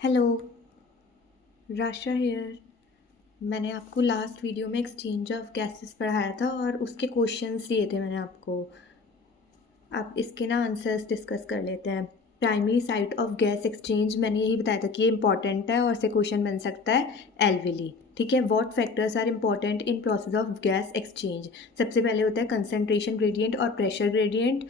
Hello, Rasha here. मैंने आपको last video में एक्सचेंज ऑफ गैसेस पढ़ाया था और उसके क्वेश्चंस दिए थे मैंने आपको। आप इसके ना आंसर्स डिस्कस कर लेते हैं। Primary site of gas exchange मैंने यही बताया था कि ये इंपॉर्टेंट है और से क्वेश्चन बन सकता है एलविली। ठीक है, what factors are important in process of gas exchange. सबसे पहले होता है कंसंट्रेशन ग्रेडियंट और प्रेशर ग्रेडियंट,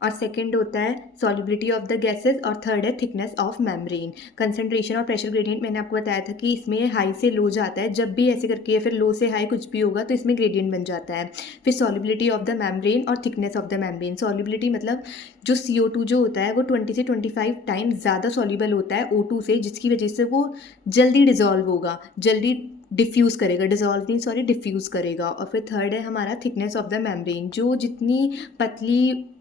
और सेकंड होता है सॉल्युबिलिटी ऑफ द गैसेस, और थर्ड है थिकनेस ऑफ मेम्ब्रेन। कंसंट्रेशन और प्रेशर ग्रेडियंट मैंने आपको बताया था कि इसमें हाई से लो जाता है, जब भी ऐसे करके या फिर लो से हाई कुछ भी होगा तो इसमें ग्रेडियंट बन जाता है। फिर सॉल्युबिलिटी ऑफ द मेम्ब्रेन और thickness of the membrane. Solubility मतलब जो CO2 जो होता है वो 20 से 25 टाइम्स ज़्यादा सॉल्युबल होता है O2 से, जिसकी वजह से वो जल्दी डिजॉल्व होगा, जल्दी डिफ्यूज़ करेगा, डिजॉल्व नहीं सॉरी डिफ्यूज़ करेगा। और फिर थर्ड है हमारा थिकनेस ऑफ द मेम्ब्रेन, जो जितनी पतली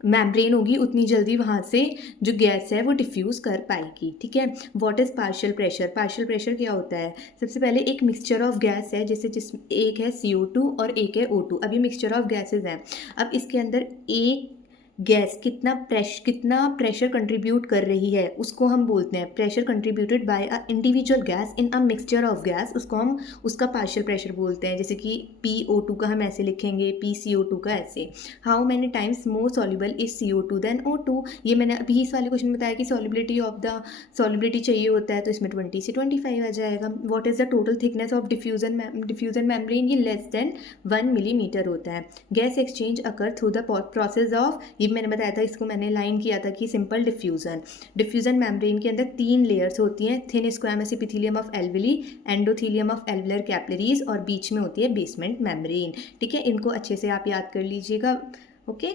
मेम्ब्रेन होगी उतनी जल्दी वहाँ से जो गैस है वो डिफ्यूज़ कर पाएगी। ठीक है, what is partial pressure. Partial pressure क्या होता है। सबसे पहले एक मिक्सचर ऑफ गैस है, जैसे एक है CO2 और एक है O2। अब ये मिक्सचर ऑफ गैसेज हैं। अब इसके अंदर एक गैस कितना प्रेशर कंट्रीब्यूट कर रही है उसको हम बोलते हैं pressure contributed bye a individual gas in a mixture of gas, उसको हम उसका पार्शियल प्रेशर बोलते हैं। जैसे कि PO2 का हम ऐसे लिखेंगे, PCO2 का ऐसे। How many times more soluble is CO2 then O2। ये मैंने अभी इस वाले क्वेश्चन में बताया कि सॉल्युबिलिटी चाहिए होता है, तो इसमें 20 से 25 आ जाएगा। What is the total thickness of diffusion membrane, ये लेस देन 1 मिलीमीटर होता है। Gas exchange occur through the process of, ये मैंने बताया था, इसको मैंने लाइन किया था कि सिंपल डिफ्यूजन मेम्ब्रेन के अंदर 3 लेयर्स होती हैं। Thin squamous epithelium of alveoli, endothelium of alveolar capillaries, और बीच में होती है बेसमेंट मेम्ब्रेन। ठीक है, इनको अच्छे से आप याद कर लीजिएगा। ओके,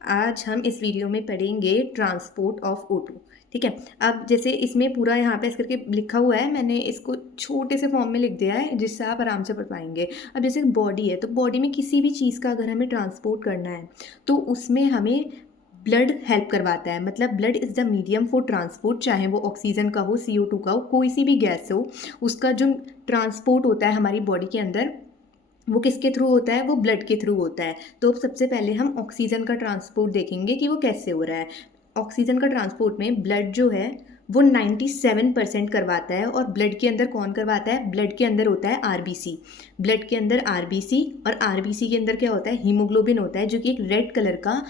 आज हम इस वीडियो में पढ़ेंगे ट्रांसपोर्ट ऑफ O2। ठीक है, अब जैसे इसमें पूरा यहाँ पे इस करके लिखा हुआ है, मैंने इसको छोटे से फॉर्म में लिख दिया है जिससे आप आराम से पढ़ पाएंगे। अब जैसे बॉडी है, तो बॉडी में किसी भी चीज़ का अगर हमें ट्रांसपोर्ट करना है तो उसमें हमें ब्लड हेल्प करवाता है। मतलब blood is the medium for transport, चाहे वो ऑक्सीजन का हो, CO2 का हो, कोई सी भी गैस हो, उसका जो ट्रांसपोर्ट होता है हमारी बॉडी के अंदर वो किसके थ्रू होता है, वो ब्लड के थ्रू होता है। तो अब सबसे पहले हम ऑक्सीजन का ट्रांसपोर्ट देखेंगे कि वो कैसे हो रहा है। ऑक्सीजन का ट्रांसपोर्ट में ब्लड जो है वो 97% करवाता है। और ब्लड के अंदर कौन करवाता है, ब्लड के अंदर होता है RBC। ब्लड के अंदर RBC, और RBC के अंदर क्या होता है, हीमोग्लोबिन होता है, जो कि एक रेड कलर का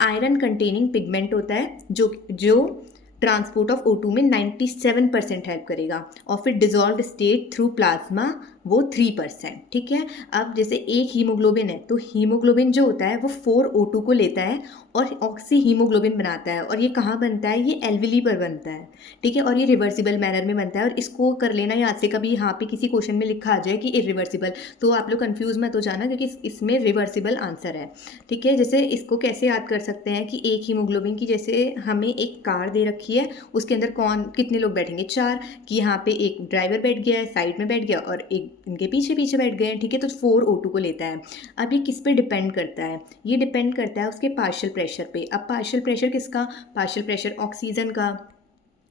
आयरन कंटेनिंग पिगमेंट होता है, जो ट्रांसपोर्ट ऑफ O2 में 97% हेल्प करेगा। और फिर डिजॉल्व स्टेट थ्रू प्लाज्मा वो 3%। ठीक है, अब जैसे एक हीमोग्लोबिन है, तो हीमोग्लोबिन जो होता है वो 4O2 को लेता है और ऑक्सी हीमोग्लोबिन बनाता है। और ये कहाँ बनता है, ये एल्विली पर बनता है। ठीक है, और ये रिवर्सिबल मैनर में बनता है। और इसको कर लेना याद से, कभी यहाँ पे किसी क्वेश्चन में लिखा आ जाए कि इरिवर्सिबल, तो आप लोग कंफ्यूज मत हो जाना, क्योंकि इसमें रिवर्सिबल आंसर है। ठीक है, जैसे इसको कैसे याद कर सकते हैं कि एक हीमोग्लोबिन की, जैसे हमें एक कार दे रखी है, उसके अंदर कितने लोग बैठेंगे, 4, कि यहाँ पे एक ड्राइवर बैठ गया है, साइड में बैठ गया, और एक इनके पीछे पीछे बैठ गए हैं। ठीक है, तो 4O2 को लेता है। अब ये किस पे डिपेंड करता है, ये डिपेंड करता है उसके पार्शियल प्रेशर पे। अब पार्शियल प्रेशर किसका, पार्शियल प्रेशर ऑक्सीजन का,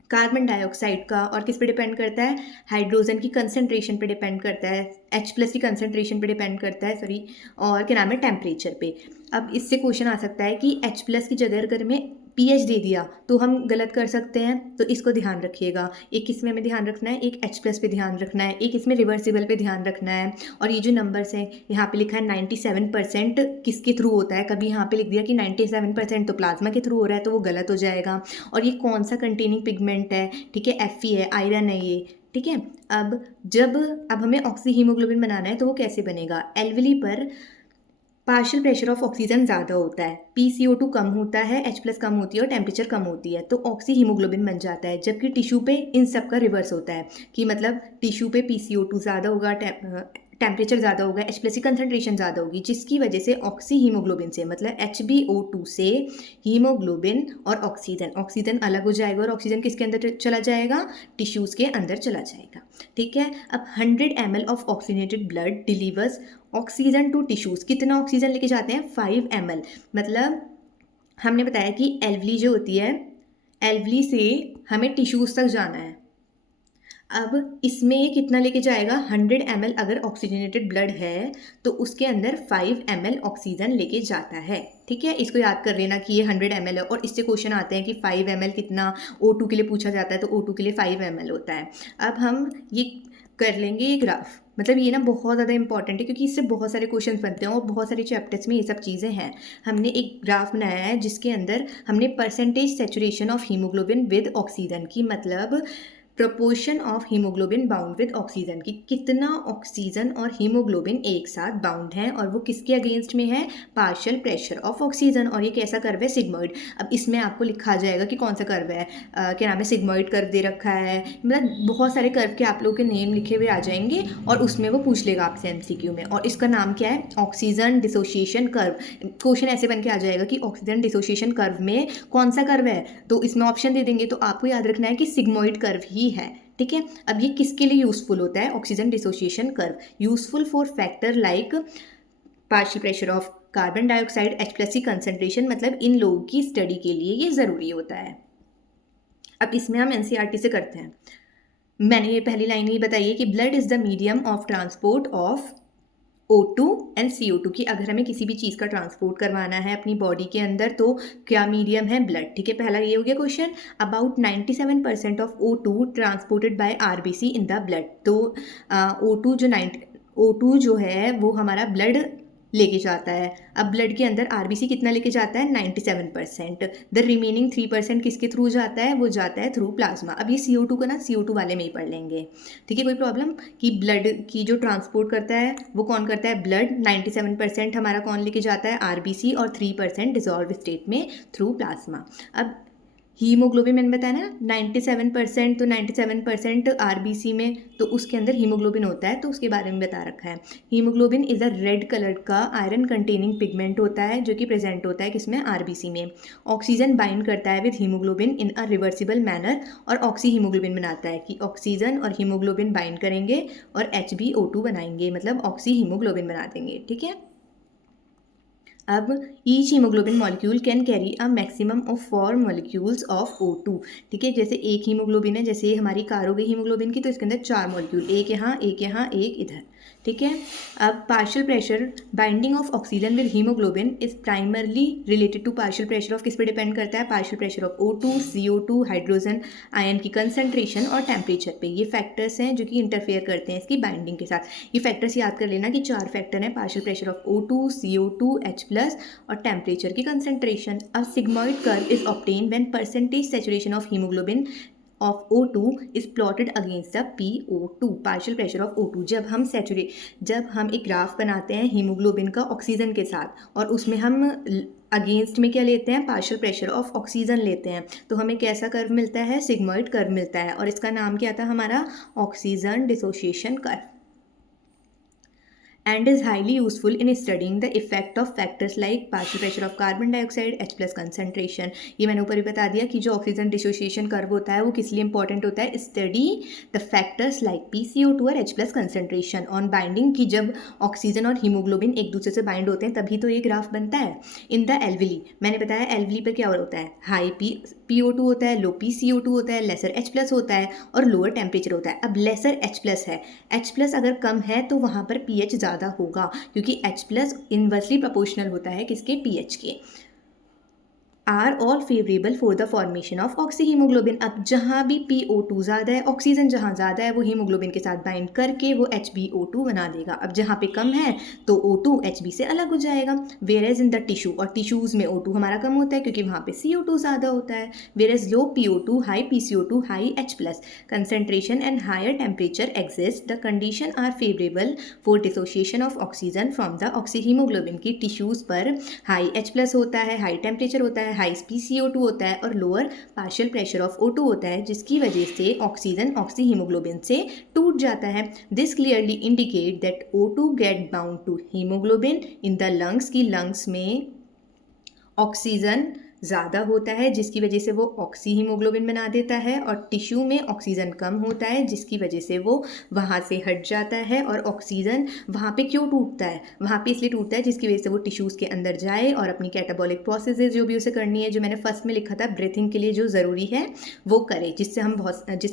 कार्बन डाइऑक्साइड का, और किस पे डिपेंड करता है, हाइड्रोजन की कंसंट्रेशन पे डिपेंड करता है, H+ की कंसंट्रेशन पे डिपेंड करता है, सॉरी, और क्या नाम है, टेम्परेचर पे। अब इससे क्वेश्चन आ सकता है कि H+ की जगह अगर मैं pH दे दिया तो हम गलत कर सकते हैं, तो इसको ध्यान रखिएगा। एक किसमें हमें ध्यान रखना है, एक H+ पे ध्यान रखना है, एक इसमें रिवर्सिबल पे ध्यान रखना है। और ये जो नंबर्स हैं, यहाँ पे लिखा है 97% किसके थ्रू होता है, कभी यहाँ पे लिख दिया कि 97% तो प्लाज्मा के थ्रू हो रहा है, तो वो गलत हो जाएगा। और ये कौन सा कंटेनिंग पिगमेंट है, ठीक है, Fe है, आयरन है ये। ठीक है, अब हमें ऑक्सी हीमोग्लोबिन बनाना है, तो वो कैसे बनेगा, एल्वेली पर पार्शियल प्रेशर ऑफ ऑक्सीजन ज़्यादा होता है, PCO2 कम होता है, H+ कम होती है और टेम्परेचर कम होती है, तो ऑक्सी हीमोग्लोबिन बन जाता है। जबकि टिश्यू पे इन सब का रिवर्स होता है, कि मतलब टिश्यू पे PCO2 ज़्यादा होगा, टेम्परेचर ज़्यादा होगा, H+ की कंसंट्रेशन ज़्यादा होगी, जिसकी वजह से ऑक्सी हीमोग्लोबिन से, मतलब HbO2 से हीमोग्लोबिन और ऑक्सीजन अलग हो जाएगा, और ऑक्सीजन किसके अंदर चला जाएगा, टिश्यूज़ के अंदर चला जाएगा। ठीक है, अब 100 ml of oxygenated blood delivers oxygen to tissues. कितना ऑक्सीजन लेके जाते हैं, 5 ml। मतलब हमने बताया कि एल्वली जो होती है, एल्वली से हमें टिश्यूज़ तक जाना है। अब इसमें ये कितना लेके जाएगा, 100 ml अगर ऑक्सीजनेटेड ब्लड है तो उसके अंदर 5 ml ऑक्सीजन लेके जाता है। ठीक है, इसको याद कर लेना कि ये 100 ml है, और इससे क्वेश्चन आते हैं कि 5 ml कितना O2 के लिए पूछा जाता है, तो O2 के लिए 5 ml होता है। अब हम ये कर लेंगे ये ग्राफ, मतलब ये ना बहुत ज़्यादा इंपॉर्टेंट है क्योंकि इससे बहुत सारे क्वेश्चन बनते हैं और बहुत सारे चैप्टर्स में ये सब चीज़ें हैं। हमने एक ग्राफ बनाया है जिसके अंदर हमने percentage saturation of haemoglobin with oxygen की, मतलब proportion of haemoglobin bound with oxygen की, कितना ऑक्सीजन और हीमोग्लोबिन एक साथ बाउंड है और वो किसके अगेंस्ट में है, पार्शियल प्रेशर ऑफ ऑक्सीजन। और ये कैसा कर्व है, सिग्मॉइड। अब इसमें आपको लिखा जाएगा कि कौन सा कर्व है, क्या नाम है, सिग्मॉइड कर्व दे रखा है, मतलब बहुत सारे कर्व के आप लोगों के नेम लिखे हुए आ जाएंगे और उसमें वो पूछ लेगा आपसे एमसीक्यू में। और इसका नाम क्या है, ऑक्सीजन डिसोसिएशन कर्व। क्वेश्चन ऐसे बन के आ जाएगा कि ऑक्सीजन डिसोसिएशन कर्व में कौन सा कर्व है, तो इसमें ऑप्शन दे देंगे, तो आपको याद रखना है कि सिग्मॉइड कर्व ही है। ठीक है, अब ये किसके लिए यूजफुल होता है, oxygen dissociation curve, useful for factor like partial pressure of carbon dioxide H+ की कंसंट्रेशन, मतलब इन लोगों की स्टडी के लिए ये ज़रूरी होता है। अब इसमें हम एनसीईआरटी से करते हैं। मैंने ये पहली लाइन ही बताई है कि blood is the medium of transport of O2 and CO2 की, अगर हमें किसी भी चीज़ का ट्रांसपोर्ट करवाना है अपनी बॉडी के अंदर तो क्या मीडियम है, ब्लड। ठीक है, पहला ये हो गया question. About 97% of O2 transported by RBC in the blood. तो O2 जो है वो हमारा ब्लड लेके जाता है। अब ब्लड के अंदर RBC कितना लेके जाता है, 97%। द रिमेनिंग 3% किसके थ्रू जाता है, वो जाता है थ्रू प्लाज्मा। अब ये CO2 का ना CO2 वाले में ही पढ़ लेंगे। ठीक है, कोई प्रॉब्लम, कि ब्लड की जो ट्रांसपोर्ट करता है वो कौन करता है, ब्लड। 97% हमारा कौन लेके जाता है, RBC, और 3% डिजॉल्व स्टेट में थ्रू प्लाज्मा। अब हीमोग्लोबिन मैंने बताया ना 97%, तो 97% RBC में, तो उसके अंदर हीमोग्लोबिन होता है, तो उसके बारे में बता रखा है। Haemoglobin is a red colour का आयरन कंटेनिंग पिगमेंट होता है जो कि प्रेजेंट होता है किसमें, RBC में। ऑक्सीजन बाइंड करता है with haemoglobin in a reversible manner, और ऑक्सी हीमोग्लोबिन बनाता है कि ऑक्सीजन और हीमोग्लोबिन बाइंड करेंगे और HbO2 बनाएंगे, मतलब ऑक्सी हीमोग्लोबिन बना देंगे। ठीक है, अब each haemoglobin molecule can carry a maximum of 4 molecules of O2। ठीक है, जैसे एक हीमोग्लोबिन है, जैसे हमारी कार हो गई हीमोग्लोबिन की, तो इसके अंदर 4 मॉलिक्यूल, एक यहाँ, एक यहाँ, एक इधर। ठीक है, अब partial pressure binding of oxygen with haemoglobin is primarily related to partial pressure of, किस पे डिपेंड करता है, partial pressure of O2, CO2, hydrogen ion की कंसंट्रेशन और टेम्परेचर पे। ये फैक्टर्स हैं जो कि इंटरफेयर करते हैं इसकी बाइंडिंग के साथ। ये फैक्टर्स याद कर लेना कि 4 फैक्टर हैं, partial pressure of O2, CO2, H+ और टेम्परेचर की कंसंट्रेशन। अब sigmoid curve is obtain when percentage saturation of haemoglobin of O2 is plotted against the PO2, partial pressure of O2। जब हम एक ग्राफ बनाते हैं हीमोग्लोबिन का ऑक्सीजन के साथ और उसमें हम अगेंस्ट में क्या लेते हैं, पार्शियल प्रेशर ऑफ ऑक्सीजन लेते हैं, तो हमें कैसा कर्व मिलता है, सिग्मॉइड कर्व मिलता है, और इसका नाम क्या था हमारा, oxygen dissociation curve. And is highly useful in studying the effect of factors like partial pressure of carbon dioxide, H+ concentration। ये मैंने ऊपर ही बता दिया कि जो ऑक्सीजन डिसोसिएशन कर्व होता है वो किस लिए इंपॉर्टेंट होता है, study the factors like PCO2 और H+ कंसंट्रेशन ऑन बाइंडिंग, की जब ऑक्सीजन और हीमोग्लोबिन एक दूसरे से बाइंड होते हैं तभी तो ये ग्राफ बनता है। इन द एल्विली, मैंने बताया एल्विली पर क्या होता है, हाई PO2 होता है, लो PCO2 होता है, लेसर H+ होता है और लोअर टेम्परेचर होता है। अब लेसर H+ है, H+ अगर कम है तो वहाँ पर pH ज़्यादा होगा, क्योंकि H+ इनवर्सली प्रोपोर्शनल होता है किसके, pH के। Are all favourable for the formation of oxy haemoglobin. अब जहाँ भी PO2 ज़्यादा है, ऑक्सीजन जहाँ ज़्यादा है, वो हीमोग्लोबिन के साथ बाइंड करके वो HbO2 बना देगा। अब जहाँ पे कम है तो O2 Hb से अलग हो जाएगा। वेरेज इन द टिश्यू, और टिश्यूज़ में O2 हमारा कम होता है क्योंकि वहाँ पे CO2 ज़्यादा होता है। Whereas low PO2, high PCO2, high H+ concentration and higher temperature exist, the condition are favourable for dissociation of oxygen from the oxy haemoglobin. की टिश्यूज़ पर हाई H+ होता है, हाई टेम्परेचर होता है, हाई PCO2 होता है और lower partial pressure of O2 होता है, जिसकी वजह से ऑक्सीजन ऑक्सी हीमोग्लोबिन से टूट जाता है। This clearly indicate that O2 get bound to haemoglobin in the lungs, की लंग्स में ऑक्सीजन ज़्यादा होता है जिसकी वजह से वो ऑक्सी हीमोग्लोबिन बना देता है, और टिश्यू में ऑक्सीजन कम होता है जिसकी वजह से वो वहाँ से हट जाता है। और ऑक्सीजन वहाँ पे क्यों टूटता है? वहाँ पे इसलिए टूटता है जिसकी वजह से वो टिश्यूज़ के अंदर जाए और अपनी कैटाबॉलिक प्रोसेसेस जो भी उसे करनी है, जो मैंने फर्स्ट में लिखा था ब्रीथिंग के लिए जो ज़रूरी है वो करे, जिससे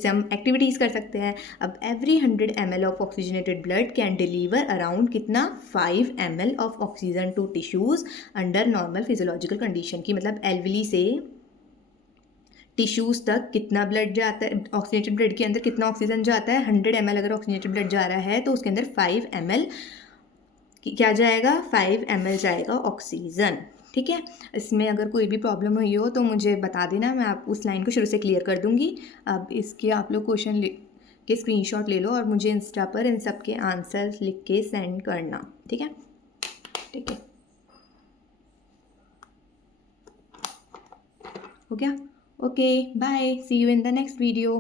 हम एक्टिविटीज़ कर सकते हैं। अब every 100 ml of oxygenated blood can deliver around कितना 5 ml of oxygen to tissues under normal physiological condition की, मतलब एल्वली से टिश्यूज़ तक कितना ब्लड जाता है, ऑक्सीजनेटेड ब्लड के अंदर कितना ऑक्सीजन जाता है। 100 ml अगर ऑक्सीजनेटेड ब्लड जा रहा है तो उसके अंदर 5 ml क्या जाएगा, 5 ml जाएगा ऑक्सीजन। ठीक है, इसमें अगर कोई भी प्रॉब्लम हुई हो तो मुझे बता देना, मैं आप उस लाइन को शुरू से क्लियर कर दूंगी। अब इसके आप लोग क्वेश्चन के स्क्रीनशॉट ले लो और मुझे इंस्टा पर इन सब के आंसर्स लिख के सेंड करना। ठीक है, ठीक है, हो गया? Okay, bye, see you in the next video.